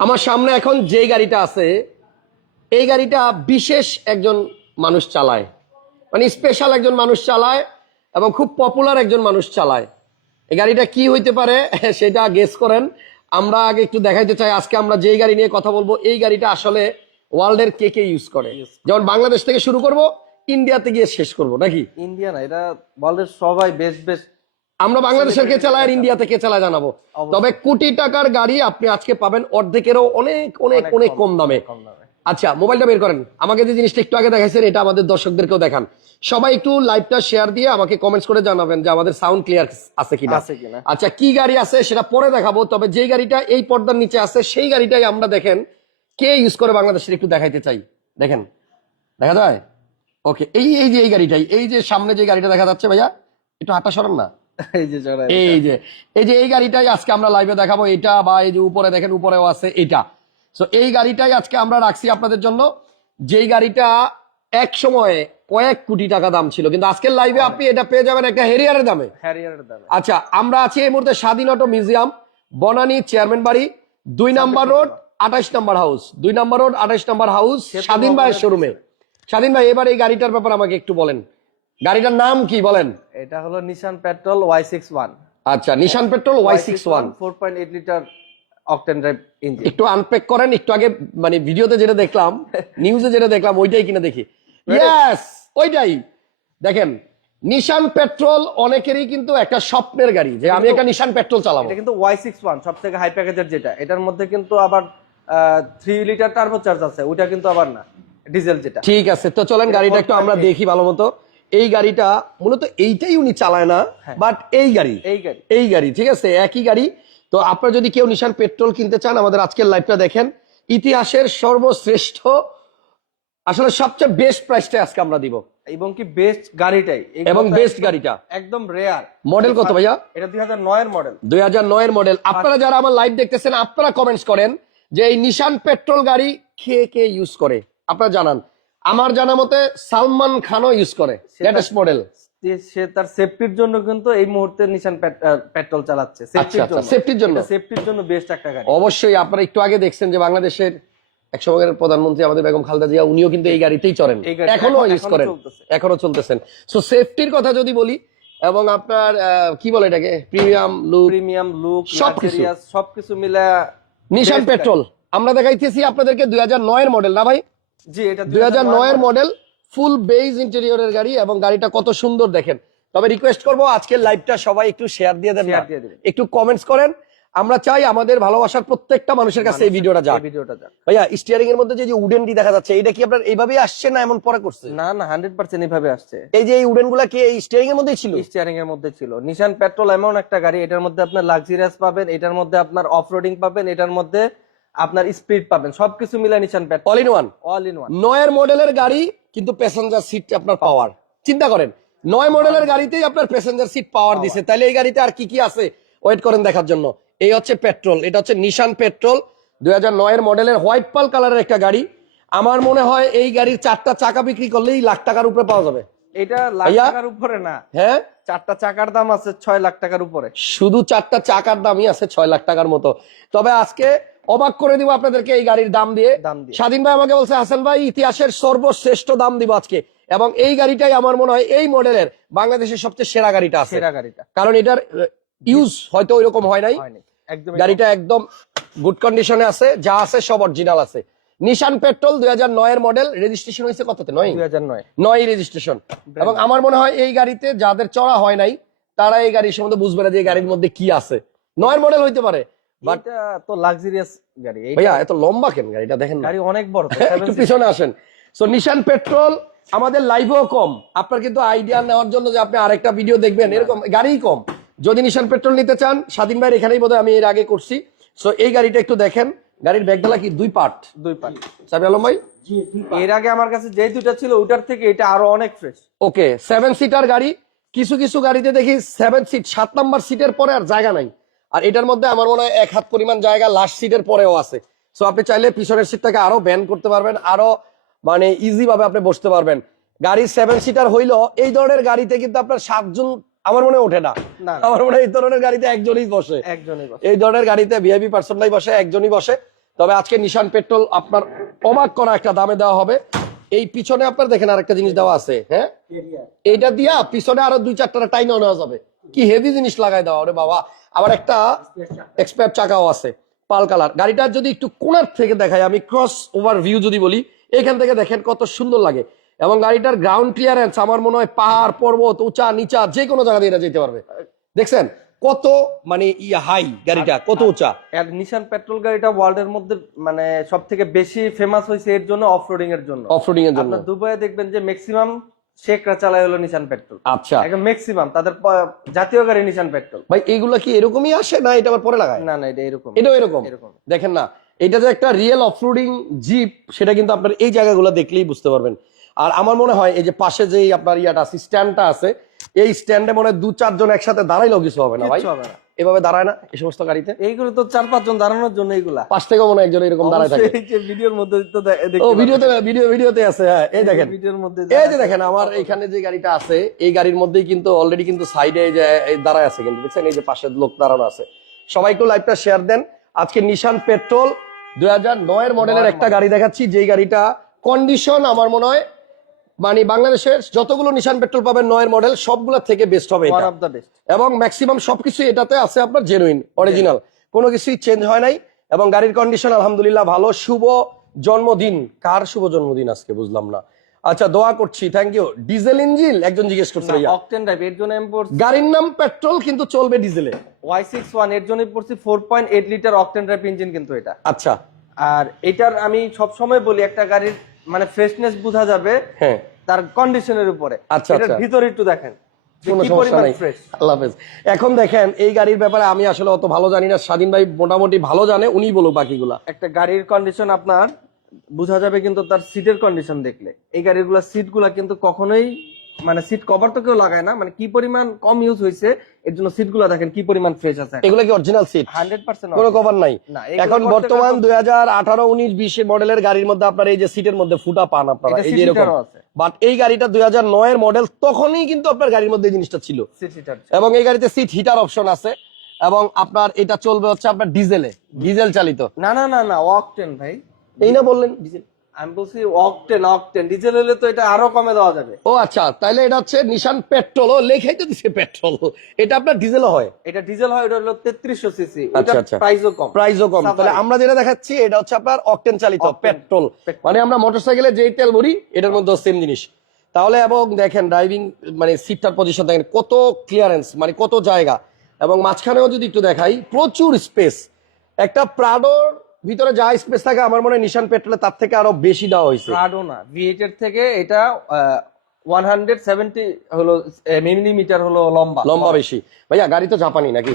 আমার সামনে এখন যে গাড়িটা আছে এই গাড়িটা বিশেষ একজন মানুষ চালায়। মানে স্পেশাল একজন মানুষ চালায় এবং খুব পপুলার একজন মানুষ চালায়। এই গাড়িটা কি হইতে পারে সেটা গেস করেন। আমরা আগে একটু দেখাইতে চাই আজকে আমরা যেই গাড়ি নিয়ে কথা বলব এই গাড়িটা আসলে ওয়ার্ল্ডের কে কে ইউজ করে? যেমন বাংলাদেশ থেকে শুরু করব ইন্ডিয়াতে গিয়ে শেষ করব নাকি? ইন্ডিয়া না এটা বলে সবাই বেশ বেশ আমরা বাংলাদেশের কে চালায় আর ইন্ডিয়াতে কে চালায় জানাব। তবে কোটি টাকার গাড়ি আপনি আজকে পাবেন অর্ধেকেরও অনেক অনেক অনেক কম দামে। আচ্ছা মোবাইলটা বের করেন। আমাকে যে জিনিসটা একটু আগে দেখাইছেন এটা আমাদের দর্শকদেরকেও দেখান। সবাই একটু লাইভটা শেয়ার দিয়ে আমাকে কমেন্টস করে জানাবেন যে আমাদের সাউন্ড ক্লিয়ার আছে কিনা। আচ্ছা কি গাড়ি আছে সেটা পরে দেখাবো তবে যেই গাড়িটা এই পর্দার নিচে আছে সেই গাড়িটাই আমরা দেখেন। কে ইউজ করে বাংলাদেশের একটু দেখাইতে চাই? দেখেন। দেখা যায়? ওকে এই এই যে এই গাড়িটাই এই যে সামনে যে গাড়িটা দেখা যাচ্ছে ভাইয়া একটু হাঁটা সরেন না। এই যে এই যে এই গাড়িটাই আজকে আমরা লাইভে দেখাবো এটা বা এই যে উপরে দেখেন উপরেও আছে এটা। তো এই গাড়িটাই আজকে আমরা রাখছি আপনাদের জন্য। যেই গাড়িটা এক সময় কয়েক কোটি টাকা দাম ছিল কিন্তু আজকের লাইভে আপনি এটা পেয়ে যাবেন একটা হেরিয়ারের দামে। হ্যারিয়ারের দামে। আচ্ছা আমরা আছি এই মুহূর্তে স্বাধীন অটো মিউজিয়াম বনানী চেয়ারম্যান বাড়ি দুই নাম্বার রোড আঠাশ নাম্বার হাউস। দুই নাম্বার রোড আঠাশ নাম্বার হাউস স্বাধীন ভাইয়ের শোরুমে স্বাধীন ভাই এবার এই গাড়িটার ব্যাপারে আমাকে একটু বলেন। গাড়িটার নাম কি বলেন? এটা হলো Nissan Patrol Y six one আচ্ছা Nissan Patrol Y six one four point eight litre octane drive engine একটু আনপ্যাক করেন একটু আগে মানে ভিডিওতে যেটা দেখলাম নিউজে যেটা দেখলাম ওইটাই কিনা দেখি। ইয়েস ওইটাই। দেখেন নিশান পেট্রোল অনেকেরই কিন্তু একটা স্বপ্নের গাড়ি যে আমি একটা নিশান পেট্রোল চালাবো। এটা কিন্তু ওয়াই সিক্স ওয়ান সব থেকে হাই প্যাকেজের যেটা। এটার মধ্যে কিন্তু আবার থ্রি লিটার টার্বো চার্জ আছে ওইটা কিন্তু আবার না ডিজেল যেটা। ঠিক আছে তো চলেন গাড়িটা একটু আমরা দেখি ভালো মতো। এই গাড়িটা মূলত এইটাই উনি চালায় না বাট এই গাড়ি। এই গাড়ি। এই গাড়ি ঠিক আছে? একই গাড়ি। তো আপনারা যদি কেউ নিশান পেট্রোল কিনতে চান আমাদের আজকের লাইভটা দেখেন। ইতিহাসের সর্বশ্রেষ্ঠ আসলে সবচেয়ে বেস্ট প্রাইসটা আজকে আমরা দিব। এবং কি বেস্ট গাড়িটাই। এবং বেস্ট গাড়িটা। একদম রেয়ার মডেল কত ভাইয়া? এটা দুই হাজার নয়ের মডেল দুই হাজার নয়ের মডেল আপনারা যারা আমার লাইভ দেখতেছেন আপনারা কমেন্টস করেন যে এই নিশান পেট্রোল গাড়ি কে কে ইউজ করে? আপনারা জানান। আমার জানা মতে সালমান খানও ইউজ করে লেটেস্ট মডেল সে তার সেফটির জন্য কিন্তু এই মুহূর্তে নিশান পেট্রোল চালাচ্ছে। আচ্ছা আচ্ছা সেফটির জন্য। সেফটির জন্য বেস্ট একটা গাড়ি। অবশ্যই আপনারা একটু আগে দেখছেন যে বাংলাদেশের এক সময়ের প্রধানমন্ত্রী আমাদের বেগম খালেদা জিয়া উনিও কিন্তু এই গাড়িতেই চড়েন। এখনও ইউজ করেন এখনও চলতেছেন। সো সেফটির কথা যদি বলি এবং আপনার কি বলে এটাকে? প্রিমিয়াম লুক প্রিমিয়াম লুক সবকিছু। সবকিছু মিলে নিশান পেট্রোল আমরা দেখাইতেছি আপনাদেরকে দুই হাজার নয়ের মডেল না ভাই? জি এটা দুই হাজার নয়ের মডেল। ফুল বেজ ইন্টেরিয়রের গাড়ি এবং গাড়িটা কত সুন্দর দেখেন। তবে রিকোয়েস্ট করব আজকের লাইভটা সবাই একটু শেয়ার দিয়ে দেন একটু কমেন্টস করেন। আমরা চাই আমাদের ভালোবাসার প্রত্যেকটা মানুষের কাছে এই ভিডিওটা যাক। ভিডিওটা যাক। ভাইয়া স্টিয়ারিং এর মধ্যে যে যে উডেন ডি দেখা যাচ্ছে এটা কি আপনার এইভাবেই আসছে না এমন পরে করছে? না না হান্ড্রেড পার্সেন্ট এইভাবে আসছে। এই যে এই উডেনগুলা কি এই স্টিয়ারিং এর মধ্যেই ছিল? স্টিয়ারিং এর মধ্যে ছিল। নিশান পেট্রোল এমন একটা গাড়ি এটার মধ্যে আপনার লাক্সারিয়াস পাবেন এটার মধ্যে আপনার অফ রোডিং পাবেন এটার মধ্যে আপনার স্পিড পাবেন। সবকিছু মিলে Nissan Patrol all in one all in one নয়ের মডেলের গাড়ি কিন্তু প্যাসেঞ্জার সিট আপনার পাওয়ার চিন্তা করেন নয় মডেলের গাড়িতেই আপনার প্যাসেঞ্জার সিট পাওয়ার দিছে। তাহলে এই গাড়িতে আর কি কি আছে? ওয়েট করেন দেখার জন্য। এই হচ্ছে পেট্রোল এটা হচ্ছে নিশান পেট্রোল দুই হাজার নয়ের মডেলের হোয়াইট পাল কালারের একটা গাড়ি। আমার মনে হয় এই গাড়ির চারটা চাকা বিক্রি করলেই লাখ টাকার উপরে পাওয়া যাবে। এটা লাখ টাকার উপরে না। হ্যাঁ? চারটা চাকার দাম আছে ছয় লাখ টাকার উপরে। শুধু চারটা চাকার দামই আছে ছয় লাখ টাকার মতো। তবে আজকে অবাক করে দিব আপনাদেরকে এই গাড়ির দাম দিয়ে। স্বাধীন ভাই আমাকে বলছে হাসান ভাই ইতিহাসের সর্বশ্রেষ্ঠ দাম দিব আজকে। এবং এই গাড়িটাই আমার মনে হয় এই মডেলের বাংলাদেশের সবচেয়ে সেরা গাড়িটা আছে। সেরা গাড়িটা। কারণ এটার ইউজ হয়তো ওইরকম হয় নাই। একদম গাড়িটা একদম গুড কন্ডিশনে আছে যা আছে সব অরিজিনাল আছে। নিশান পেট্রোল দুই হাজার নয়ের মডেল রেজিস্ট্রেশন হয়েছে কততে? নয়? দুই হাজার নয়। নয় রেজিস্ট্রেশন এবং আমার মনে হয় এই গাড়িতে যাদের চড়া হয় নাই তারা এই গাড়ির সম্বন্ধে বুঝবে না যে গাড়ির মধ্যে কি আছে। নয়ের মডেল হইতে পারে বাট তো লাক্সারিয়াস গাড়ি ভাইয়া এত লম্বা কেন গাড়িটা? দেখেন গাড়ি অনেক বড় একটু পিছনে আসেন। সো নিশান পেট্রোল আমাদের লাইভেও কম। আপনার কিন্তু আইডিয়া নেওয়ার জন্য যে আপনি আরেকটা ভিডিও দেখবেন এরকম গাড়িই কম। যদি নিশান পেট্রোল নিতে চান স্বাধীন ভাইয়ের এখানেই বোধহয় আমি এর আগে করছি। সো এই গাড়িটা একটু দেখেন। গাড়ির ব্যাগডালা কি দুই পার্ট? দুই পার্ট। সাবি আলম ভাই? এর আগে আমার কাছে যে দুইটা ছিল ওটার থেকে এটা আরও অনেক ফ্রেশ ওকে সেভেন সিটার গাড়ি কিছু কিছু গাড়িতে দেখি সেভেন সিট সাত নাম্বার সিটের পরে আর জায়গা নাই। আর এটার মধ্যে আমার মনে হয় এক হাত পরিমাণ জায়গা লাস্ট সিটের পরেও আছে। সো আপনি চাইলে পিছনের সিটটাকে আরও ব্যান করতে পারবেন আরও মানে ইজি ভাবে আপনি বসতে পারবেন। গাড়ির সেভেন সিটার হইল এই ধরনের গাড়িতে কিন্তু আপনার সাতজন আমার মনে ওঠে না। আমার মনে এই ধরনের গাড়িতে একজনই বসে। একজনই এই ধরনের গাড়িতে ভিআইপি পার্সনরাই বসে একজনই বসে। তবে আজকে নিশান পেট্রোল আপনার অবাক করা একটা দামে দেওয়া হবে। এই পিছনে আপনার দেখেন আরেকটা জিনিস দেওয়া আছে হ্যাঁ? এইটা দিয়া পিছনে আরও দুই চারটা টাইন নেওয়া যাবে। কি হেভি জিনিস লাগাই দেওয়া ওরে বাবা। আবার একটা এক্সপায়ার চাকাও আছে পাল কালার। গাড়িটা যদি একটু কোনার থেকে দেখাই আমি ক্রস ওভার ভিউ যদি বলি এখান থেকে দেখেন কত সুন্দর লাগে। এবং গাড়িটার গ্রাউন্ড ক্লিয়ারেন্স আমার মনে হয় পাহাড় পর্বত উঁচা নিচা যে কোনো জায়গা দিয়ে যেতে পারবে। দেখছেন? কত মানে ইয়া হাই গাড়িটা কত উঁচা। নিশান পেট্রোল গাড়িটা ওয়ার্ল্ডের মধ্যে মানে সব থেকে বেশি ফেমাস হয়েছে এর জন্য অফ রোডিং এর জন্য। অফরোডিং এর জন্য। আপনার দুবাইয়ে দেখবেন যে ম্যাক্সিমাম শেখরা চালায় হলো নিশান পেট্রোল আচ্ছা। একদম ম্যাক্সিমাম তাদের জাতীয় গাড়ি নিশান পেট্রোল ভাই এইগুলো কি এরকমই আসে না এটা আবার পরে লাগায়? না না এটা এরকম। এটাও এরকম? এরকম। দেখেন না এটা যে একটা রিয়েল অফরোডিং জিপ সেটা কিন্তু আপনার এই জায়গাগুলো দেখলেই বুঝতে পারবেন। আর আমার মনে হয় এই যে পাশে যে আপনার ইয়াটা আছে স্ট্যান্ডটা আছে এই স্ট্যান্ডে মনে হয় দু চারজন একসাথে দাঁড়াইলেও কিছু হবে না ভাই। এভাবে দাঁড়ায় না এই সমস্ত গাড়িতে। এইগুলো তো চার পাঁচজন দাঁড়ানোর জন্য এইগুলা। পাশ থেকেও মনে একজন এরকম দাঁড়ায় থাকে। এই যে ভিডিওর মধ্যে তো ও ভিডিওতে ভিডিও ভিডিওতে আছে হ্যাঁ এই দেখেন। ভিডিওর মধ্যে এই যে দেখেন আমার এখানে যে গাড়িটা আছে এই গাড়ির মধ্যেই কিন্তু অলরেডি কিন্তু সাইডে যে দাঁড়ায় আছে কিন্তু দেখছেন? এই যে পাশের লোক দাঁড়ানো আছে। সবাই একটু লাইভটা শেয়ার দেন। আজকে নিশান পেট্রোল দুই হাজার নয়ের মডেলের একটা গাড়ি দেখাচ্ছি। যেই গাড়িটা কন্ডিশন আমার মনে হয় মানে বাংলাদেশের যতগুলো নিশান পেট্রোল পাবেন নয়ের মডেল সবগুলোর থেকে বেস্ট হবে এবং ম্যাক্সিমাম সবকিছু এটাতে আছে আপনার জেনুইন অরিজিনাল কোনো কিছুই চেঞ্জ হয় নাই এবং গাড়ির কন্ডিশন আলহামদুলিল্লাহ ভালো। শুভ জন্মদিন। কার শুভ জন্মদিন আজকে? বুঝলাম না। আচ্ছা দোয়া করছি। থ্যাংক ইউ ডিজেল ইঞ্জিন একজন জিজ্ঞেস করছে ভাইয়া। অকটেন ড্রাইভ এর জন্য আমি পড়ছি গাড়ির নাম পেট্রোল কিন্তু চলবে ডিজেলে ওয়াই সিক্স ওয়ানের জন্য পড়ছি four point eight litre octane drive engine কিন্তু এটা। আচ্ছা। আর এটার আমি সব সময় বলি একটা গাড়ির মানে ফ্রেশনেস বোঝা যাবে হ্যাঁ। তার কন্ডিশনের উপরে। আচ্ছা, আচ্ছা। ভিতরে একটু দেখেন এখন দেখেন এই গাড়ির ব্যাপারে আমি আসলে অত ভালো জানি না। স্বাধীন ভাই মোটামুটি ভালো জানে উনি বলো বাকিগুলা। একটা গাড়ির কন্ডিশন আপনার বোঝা যাবে কিন্তু তার সিটের কন্ডিশন দেখলে। এই গাড়িগুলো সিটগুলা কিন্তু কখনোই মানে সিট কভার তো কেউ লাগায় না মানে কি পরিমাণ কম ইউজ হয়েছে এর জন্য সিটগুলা দেখেন কি পরিমাণ ফ্রেশ আছে। এগুলো কি অরিজিনাল সিট হান্ড্রেড পার্সেন্ট কোনো কভার নাই। এখন বর্তমান দুই হাজার আঠারো উনিশ বিশের মডেলের গাড়ির মধ্যে আপনার এই যে সিটের মধ্যে ফুটা পান আপনারা এই যে এরকম। বাট এই গাড়িটা দুই হাজার নয়ের মডেল তখনই কিন্তু আপনার গাড়ির মধ্যে এই জিনিসটা ছিল। এবং এই গাড়িতে সিট হিটার অপশন আছে এবং আপনার এটা চলবে হচ্ছে আপনার ডিজেলে ডিজেল চালিত না না না না অকটেন ভাই। এই না বললেন? আমি বলছি অকটেন অকটেন ডিজেল হলে তো এটা আরও কমে দেওয়া যাবে। ও আচ্ছা তাহলে এটা হচ্ছে নিশান পেট্রোল ও লেখাই তো দিছে পেট্রোল এটা আপনার ডিজেল হয়? এটা ডিজেল হয় এটা হলো তেত্রিশশো সিসি আচ্ছা, এটা আচ্ছা। প্রাইসও কম। প্রাইসও কম। তাহলে আমরা যেটা দেখাচ্ছি এটা হচ্ছে আপনার অকটেন চালিত পেট্রোল পেট্রোল। মানে আমরা মোটরসাইকেলে যেই তেল ভরি এটার মধ্যে সেম জিনিস। তাহলে এবং দেখেন ড্রাইভিং মানে সিটটার পজিশন দেখেন কত ক্লিয়ারেন্স মানে কত জায়গা। এবং মাঝখানেও যদি একটু দেখাই প্রচুর স্পেস একটা প্রাডোর ভিতরে যা স্পেস থাকে আমার মনে হয় নিশান পেট্রোলে তার থেকে আরও বেশি দেওয়া হয়েছে। প্রাডো না। ভিএট এর থেকে এটা ওয়ান হান্ড্রেড সেভেন্টি হলো মিলিমিটার হলো লম্বা। লম্বা বেশি। ভাইয়া গাড়ি তো জাপানি নাকি?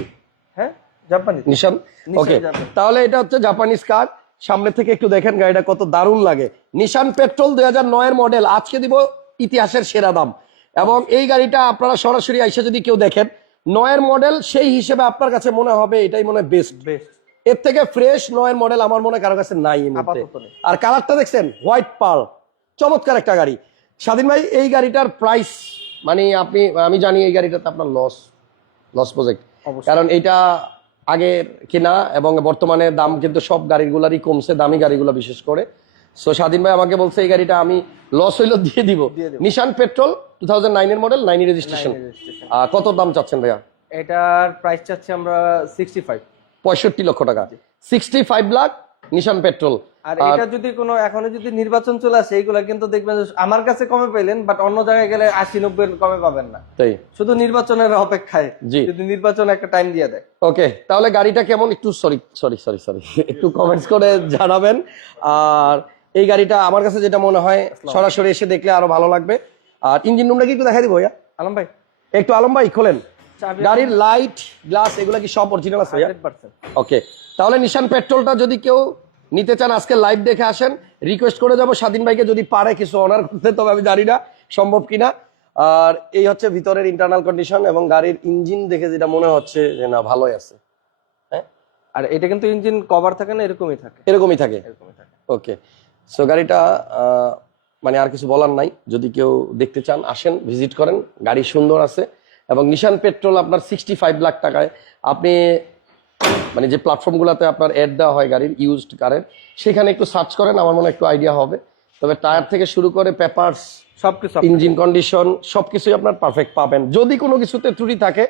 হ্যাঁ জাপানি নিশান ওকে তাহলে এটা হচ্ছে জাপানিজ কার সামনে থেকে একটু দেখেন গাড়িটা কত দারুণ লাগে। নিশান পেট্রোল দুই হাজার নয়ের মডেল আজকে দিব ইতিহাসের সেরা দাম। এবং এই গাড়িটা আপনারা সরাসরি এসে যদি কেউ দেখেন নয়ের মডেল সেই হিসেবে আপনার কাছে মনে হবে এটাই মনে হয় বেস্ট বেস্ট এর থেকে ফ্রেশ নয়ের মডেল আমার মনে হয় কারও কাছে নাই আর কালারটা দেখছেন হোয়াইট পার্ল চমৎকার একটা গাড়ি। স্বাধীন ভাই এই গাড়িটার প্রাইস মানে আপনি আমি জানি এই গাড়িটাতে আপনার লস লস প্রজেক্ট কারণ এটা আগের কেনা এবং বর্তমানে দাম কিন্তু সব গাড়িগুলারই কমছে দামি গাড়িগুলো বিশেষ করে। সো স্বাধীন ভাই আমাকে বলছে এই গাড়িটা আমি লস হইল দিয়ে দিব। নিশান পেট্রোল টু থাউজেন্ড নাইনের মডেল নাইন রেজিস্ট্রেশন। কত দাম চাচ্ছেন ভাইয়া? এটার প্রাইস চাচ্ছি আমরা সিক্সটি ফাইভ পঁয়ষট্টি লক্ষ টাকা। Sixty five lakh Nissan Patrol. আর এটা যদি কোনো এখনও যদি নির্বাচন চলে আসে এইগুলা কিন্তু দেখবেন আমার কাছে কমে পেলেন বাট অন্য জায়গায় গেলে আশি নব্বই কমে পাবেন না। তাই। শুধু নির্বাচনের অপেক্ষায়। জি। যদি নির্বাচন একটা টাইম দিয়ে দেয়। ওকে তাহলে গাড়িটা কেমন? একটু সরি সরি সরি সরি একটু কমেন্টস করে জানাবেন। আর এই গাড়িটা আমার কাছে যেটা মনে হয় সরাসরি এসে দেখলে আরও ভালো লাগবে। আর ইঞ্জিন রুমটা কি একটু দেখাই দিব ভাইয়া? আলম ভাই। একটু আলম ভাই খোলেন। গাড়ির লাইট গ্লাস এগুলো কি সব অরিজিনাল আছে? ওকে তাহলে নিশান পেট্রোলটা যদি কেউ নিতে চান আজকে লাইভ দেখে আসেন। রিকোয়েস্ট করে যাব স্বাধীন ভাইকে যদি পারে কিছু অনার করতে তবে আমি জানি না সম্ভব কিনা। আর এই হচ্ছে ভিতরের ইন্টারনাল কন্ডিশন এবং গাড়ির ইঞ্জিন দেখে যেটা মনে হচ্ছে যে না ভালোই আছে। হ্যাঁ? আর এটা কিন্তু ইঞ্জিন কভার থাকে না এরকমই থাকে। এরকমই থাকে? এরকমই থাকে। ওকে সো গাড়িটা মানে আর কিছু বলার নাই। যদি কেউ দেখতে চান আসেন ভিজিট করেন। গাড়ি সুন্দর আছে। এবং নিশান পেট্রোল আপনার সিক্সটি ফাইভ লাখ টাকায় আপনি মানে যে প্ল্যাটফর্মগুলোতে আপনার অ্যাড দেওয়া হয় গাড়ির ইউজড কারের সেখানে একটু সার্চ করেন আমার মনে একটু আইডিয়া হবে। তবে টায়ার থেকে শুরু করে পেপারস সবকিছু ইঞ্জিন কন্ডিশন সবকিছুই আপনার পারফেক্ট পাবেন। যদি কোনো কিছুতে ত্রুটি থাকে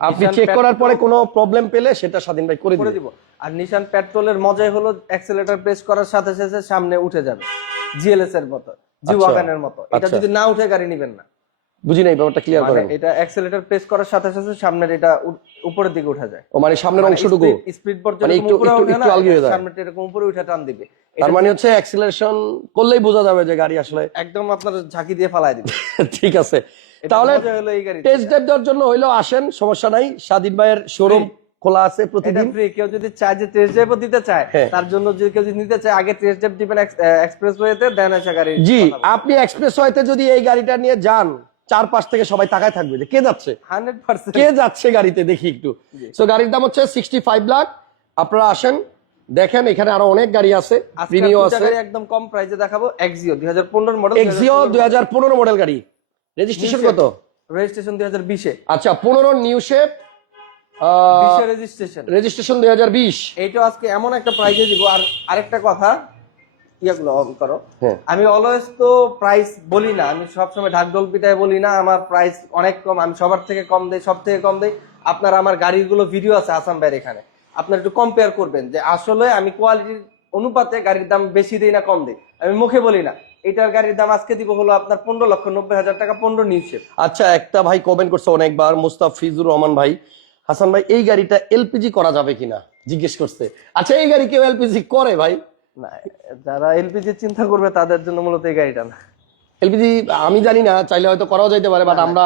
আপনি চেক করার পরে কোনো প্রবলেম পেলে সেটা স্বাধীন ভাই করে দিবে। আর নিশান পেট্রোলের মজাই হলো অ্যাক্সেলেটর প্রেস করার সাথে সাথে সামনে উঠে যাবে। জিএলএস এর মতো জি ওয়াগানের মতো। এটা আচ্ছা। যদি না উঠে গাড়ি নেবেন না। বুঝি নাই ব্যাপারটা ক্লিয়ার মানে করেন এটা অ্যাক্সেলেটর প্রেস করার সাথে সাথে সামনের এটা উপরের দিকে উঠে যায়। ও মানে সামনের অংশটুকু? স্পিড বোর্ড মানে একটু- একটু- আলগি হয়ে যায়। সামনেটা এরকম উপরে উঠে টান দিবে। তার মানে হচ্ছে অ্যাক্সিলারেশন করলেই বোঝা যাবে যে গাড়ি আসলে একদম আপনার ঝাঁকি দিয়ে ফালাই দিবে। ঠিক আছে। তাহলে টেস্ট ড্রাইভ দেওয়ার জন্য হইলেও আসেন সমস্যা নাই। স্বাধীন ভাইয়ের শোরুম খোলা আছে প্রতিদিন। ফ্রি কেউ যদি চায় যে টেস্ট ড্রাইভও দিতে চায় হ্যাঁ। তার জন্য যদি কেউ যদি নিতে চায় আগে টেস্ট ড্রাইভ দিবেন এক্সপ্রেস ওয়েতে দেন এসে গাড়ি জি আপনি এক্সপ্রেস ওয়েতে যদি এই গাড়িটা নিয়ে যান চার পাশ থেকে সবাই তাকায় থাকবে যে কে যাচ্ছে? কে যাচ্ছে গাড়িতে? দেখি একটু। সো গাড়ির দাম হচ্ছে সিক্সটি ফাইভ লাখ আপনারা আসেন দেখেন এখানে আরও অনেক গাড়ি আছে প্রিমিও আছে। একদম কম প্রাইসে দেখাবো। এক্সিও দুই হাজার পনেরো মডেল এক্সিও দুই হাজার পনেরো মডেল গাড়ি। রেজিস্ট্রেশন কত? রেজিস্ট্রেশন দুই হাজার বিশে। আচ্ছা পনেরো নিউ শেপ রেজিস্ট্রেশন রেজিস্ট্রেশন দুই হাজার বিশ। এইটা আজকে এমন একটা প্রাইজে দিব। আর আরেকটা কথা ইয়াগুলো অন করো। হ্যাঁ। আমি অলওয়েজ তো প্রাইস বলি না আমি সবসময় ঢাক ঢোল পিটায় বলি না আমার প্রাইস অনেক কম আমি সবার থেকে কম দেই সব থেকে কম দেই। আপনার আমার গাড়িগুলো ভিডিও আছে আসাম ভাইয়ের এখানে। আপনার একটু কম্পেয়ার করবেন যে আসলে আমি কোয়ালিটির অনুপাতে গাড়ির দাম বেশি দিই না কম দিই। আমি মুখে বলি না এটার গাড়ির দাম আজকে দিব হলো আপনার পনেরো লক্ষ নব্বই হাজার টাকা পনেরো নিউশেপ আচ্ছা একটা ভাই কমেন্ট করছে অনেকবার মুস্তাফিজুর রহমান ভাই। হাসান ভাই এই গাড়িটা এলপিজি করা যাবে কিনা? জিজ্ঞেস করছে। আচ্ছা এই গাড়ি কেউ এলপিজি করে ভাই? না যারা এলপিজি চিন্তা করবে তাদের জন্য মূলত এই গাড়িটা না। এলপিজি আমি জানি না চাইলে হয়তো করাও যাইতে পারে বাট আমরা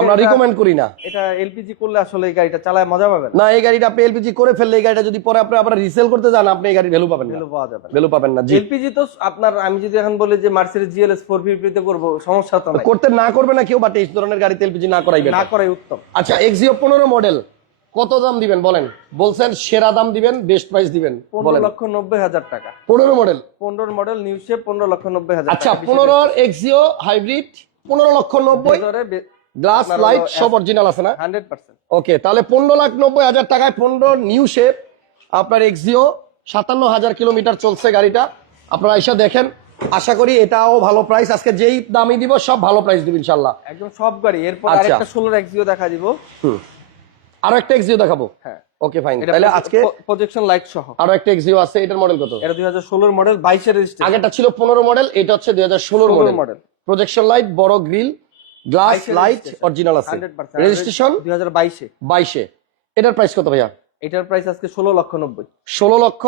আমরা রিকমেন্ড করি না। এটা এলপিজি করলে আসলে এই গাড়িটা চালায় মজা পাবেন। না এই গাড়িটা আপনি এলপিজি করে ফেললে এই গাড়িটা যদি পরে আপনি আবার রিসেল করতে যান আপনি এই গাড়ির ভ্যালু পাবেন না। এগুলো পাওয়া যাবে না। ভ্যালু পাবেন না এলপিজি তো আপনার আমি যদি এখন বলি যে মার্সিডিজ জিএলএস ফোর ফিফটিতে করব সমস্যা তো নাই। করতে না করবে না কেউ বাট এই ধরনের গাড়িতে এলপিজি না করাইবে না। করাই উত্তম। আচ্ছা এক্সিও পনেরো মডেল কত দাম দিবেন বলেন? বলছেন সেরা দাম দিবেন বেস্ট প্রাইস দিবেন পনেরো লক্ষ নব্বই হাজার টাকা। পনেরো মডেল পনেরো মডেল নিউ শেপ পনেরো লক্ষ নব্বই হাজার আচ্ছা পনেরো এক্সিও হাইব্রিড পনেরো লক্ষ নব্বই। গ্লাস লাইট সব অরিজিনাল আছে না? হান্ড্রেড পার্সেন্ট ওকে তাহলে পনেরো লাখ নব্বই হাজার টাকায় পনেরো নিউ শেপ আপনার এক্সিও সাতান্ন হাজার কিলোমিটার চলছে গাড়িটা। আপনারা এসে দেখেন আশা করি এটাও ভালো প্রাইস আজকে যেই দামই দিব সব ভালো প্রাইস দিব ইনশাল্লাহ। একদম সব গাড়ি। এরপর আচ্ছা। আরেকটা ষোলোর এক্সিও দেখা দিব। হুম। আরও একটা এক্সিও দেখাবো। হ্যাঁ। ওকে ফাইন তাহলে আজকে প্রজেকশন লাইট সহ। আরও একটা এক্সিও আছে এটার মডেল কত? এটা দুই হাজার ষোলোর মডেল বাইশের রেজিস্ট্রেশন আগেরটা ছিল পনেরো মডেল এটা হচ্ছে দুই হাজার ষোলোর মডেল মডেল প্রজেকশন লাইট বড় গ্রিল গ্লাস লাইট অরিজিনাল আছে। রেজিস্ট্রেশন দুই হাজার বাইশে। বাইশে। এটার প্রাইস কত ভাইয়া? এটার প্রাইস আজকে ষোলো লক্ষ নব্বই। ষোলো লক্ষ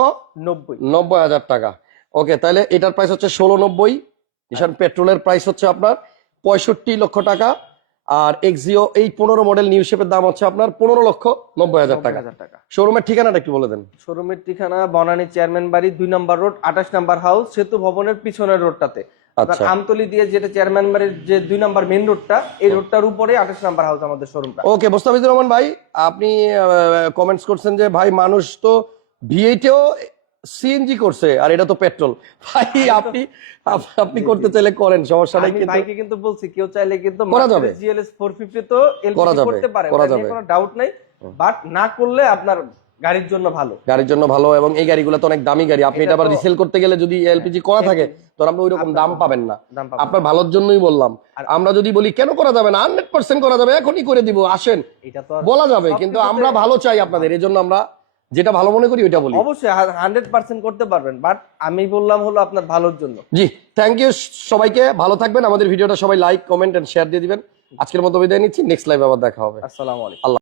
নব্বই। নব্বই হাজার টাকা। ওকে তাহলে এটার প্রাইস হচ্ছে ষোলো নব্বই। নিশান পেট্রোলের প্রাইস হচ্ছে আপনার পঁয়ষট্টি লক্ষ টাকা। আর এক্সিও এই পনেরো মডেল নিউ শেপের দাম হচ্ছে আপনার পনেরো লক্ষ নব্বই হাজার টাকা। টাকা। শোরুমের ঠিকানাটা একটু বলে দেন। শোরুমের ঠিকানা বনানী চেয়ারম্যান বাড়ি দুই নম্বর রোড আঠাশ নাম্বার হাউস সেতু ভবনের পিছনের রোডটাতে। আচ্ছা। আমতলি দিয়ে যেটা চেয়ারম্যান বাড়ির যে দুই নাম্বার মেইন রোডটা এই রোডটার উপরে আঠাশ নাম্বার হাউস আমাদের শোরুমটা ওকে মোস্তাফিজুর রহমান ভাই আপনি কমেন্টস করছেন যে ভাই মানুষ তো ভিএইটেও সিএনজি করছে আর এটা তো পেট্রোল। ভাই আপনি আপনি করতে চাইলে করেন সমস্যা নেই কিন্তু ভাইকে কিন্তু বলছি কেউ চাইলে কিন্তু করা যাবে। জিএলএস ফোর ফিফটি তো করা এলপিজি করতে পারে করা যাবে। কোনো ডাউট নাই। বাট না করলে আপনার গাড়ির জন্য ভালো। গাড়ির জন্য ভালো এবং এই গাড়িগুলো তো অনেক দামি গাড়ি। আপনি এটা আবার রিসেল করতে গেলে যদি এলপিজি করা থাকে তো আপনি ওই রকম দাম পাবেন না। আপনার ভালোর জন্যই বললাম। আর- আমরা যদি বলি কেন করা যাবে না? হান্ড্রেড পার্সেন্ট করা যাবে এখনই করে দিব আসেন। এটা তো বলা যাবে কিন্তু আমরা ভালো চাই আপনাদের এই জন্য আমরা যেটা ভালো মনে করি ওইটা বলি। অবশ্যই হান্ড্রেড পার্সেন্ট করতে পারবেন বাট আমি বললাম হলো আপনার ভালোর জন্য। জি থ্যাংক ইউ সবাইকে ভালো থাকবেন আমাদের ভিডিওটা সবাই লাইক কমেন্ট এন্ড শেয়ার দিয়ে দিবেন। আজকের মতো বিদায় নিচ্ছি নেক্সট লাইভ আবার দেখা হবে। আসসালামু আলাইকুম।